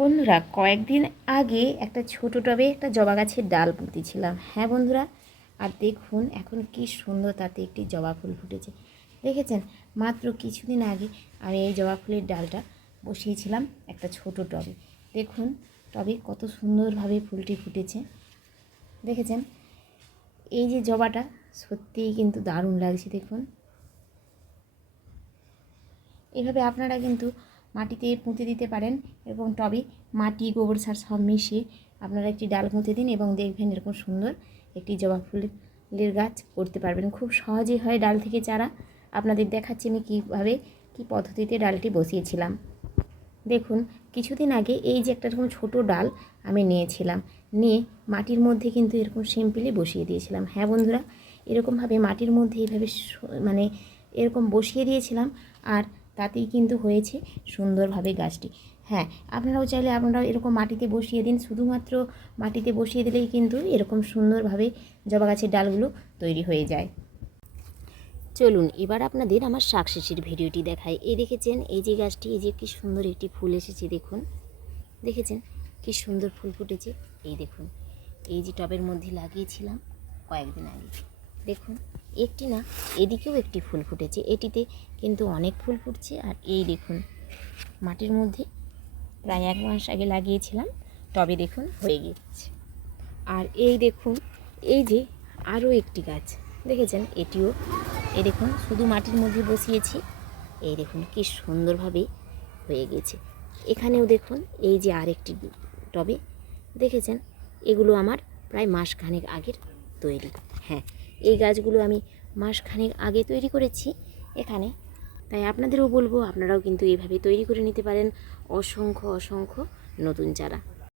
বন্ধুরা, কয়েকদিন আগে একটা ছোট টবে একটা জবা গাছের ডাল পুঁতেছিলাম। হ্যাঁ বন্ধুরা, আর দেখুন এখন কি সুন্দর তাতে একটি জবা ফুল ফুটেছে। দেখেছেন, মাত্র কিছুদিন আগে আমি এই জবা ফুলের ডালটা বসিয়েছিলাম একটা ছোট টবে। দেখুন টবে কত সুন্দরভাবে ফুলটি ফুটেছে। দেখেছেন, এই যে জবাটা সত্যিই কিন্তু দারুণ লাগছে। দেখুন, এভাবে আপনারা কিন্তু মাটিতে পুঁতে দিতে পারেন এবং টবে মাটি, গোবর সার সব মিশিয়ে আপনারা একটি ডাল পুঁতে দিন এবং দেখবেন এরকম সুন্দর একটি জবা ফুলের গাছ করতে পারবেন। খুব সহজেই হয় ডাল থেকে চারা। আপনাদের দেখাচ্ছি আমি কীভাবে কী পদ্ধতিতে ডালটি বসিয়েছিলাম। দেখুন, কিছুদিন আগে এই যে একটা এরকম ছোটো ডাল আমি নিয়েছিলাম, নিয়ে মাটির মধ্যে কিন্তু এরকম সিম্পলি বসিয়ে দিয়েছিলাম। হ্যাঁ বন্ধুরা, এরকমভাবে মাটির মধ্যে এইভাবে মানে এরকম বসিয়ে দিয়েছিলাম, আর তাতেই কিন্তু হয়েছে সুন্দরভাবে গাছটি। হ্যাঁ, আপনারাও চাইলে আপনারাও এরকম মাটিতে বসিয়ে দিন। শুধুমাত্র মাটিতে বসিয়ে দিলেই কিন্তু এরকম সুন্দরভাবে জবা গাছের ডালগুলো তৈরি হয়ে যায়। চলুন এবার আপনাদের আমার সাকসেসের ভিডিওটি দেখাই। এই দেখেছেন, এই যে গাছটি, এই যে কি সুন্দর একটি ফুল এসেছে। দেখুন, দেখেছেন কি সুন্দর ফুল ফুটেছে। এই দেখুন, এই যে টবের মধ্যে লাগিয়েছিলাম কয়েকদিন আগে, দেখুন একটি না, এদিকেও একটি ফুল ফুটেছে। এটিতে কিন্তু অনেক ফুল ফুটছে। আর এই দেখুন, মাটির মধ্যে প্রায় 1 মাস আগে লাগিয়েছিলাম, টবে দেখুন হয়ে গেছে। আর এই দেখুন, এই যে আরও একটি গাছ দেখেছেন, এটিও এই দেখুন শুধু মাটির মধ্যে বসিয়েছি। এই দেখুন কি সুন্দরভাবে হয়ে গেছে। এখানেও দেখুন, এই যে আরেকটি টবে দেখেছেন, এগুলো আমার প্রায় মাসখানেক আগের তৈরি। হ্যাঁ, এই গাছগুলো আমি মাসখানেক আগে তৈরি করেছি এখানে। তাই আপনাদেরও বলবো, আপনারাও কিন্তু এইভাবে তৈরি করে নিতে পারেন অসংখ্য অসংখ্য নতুন চারা।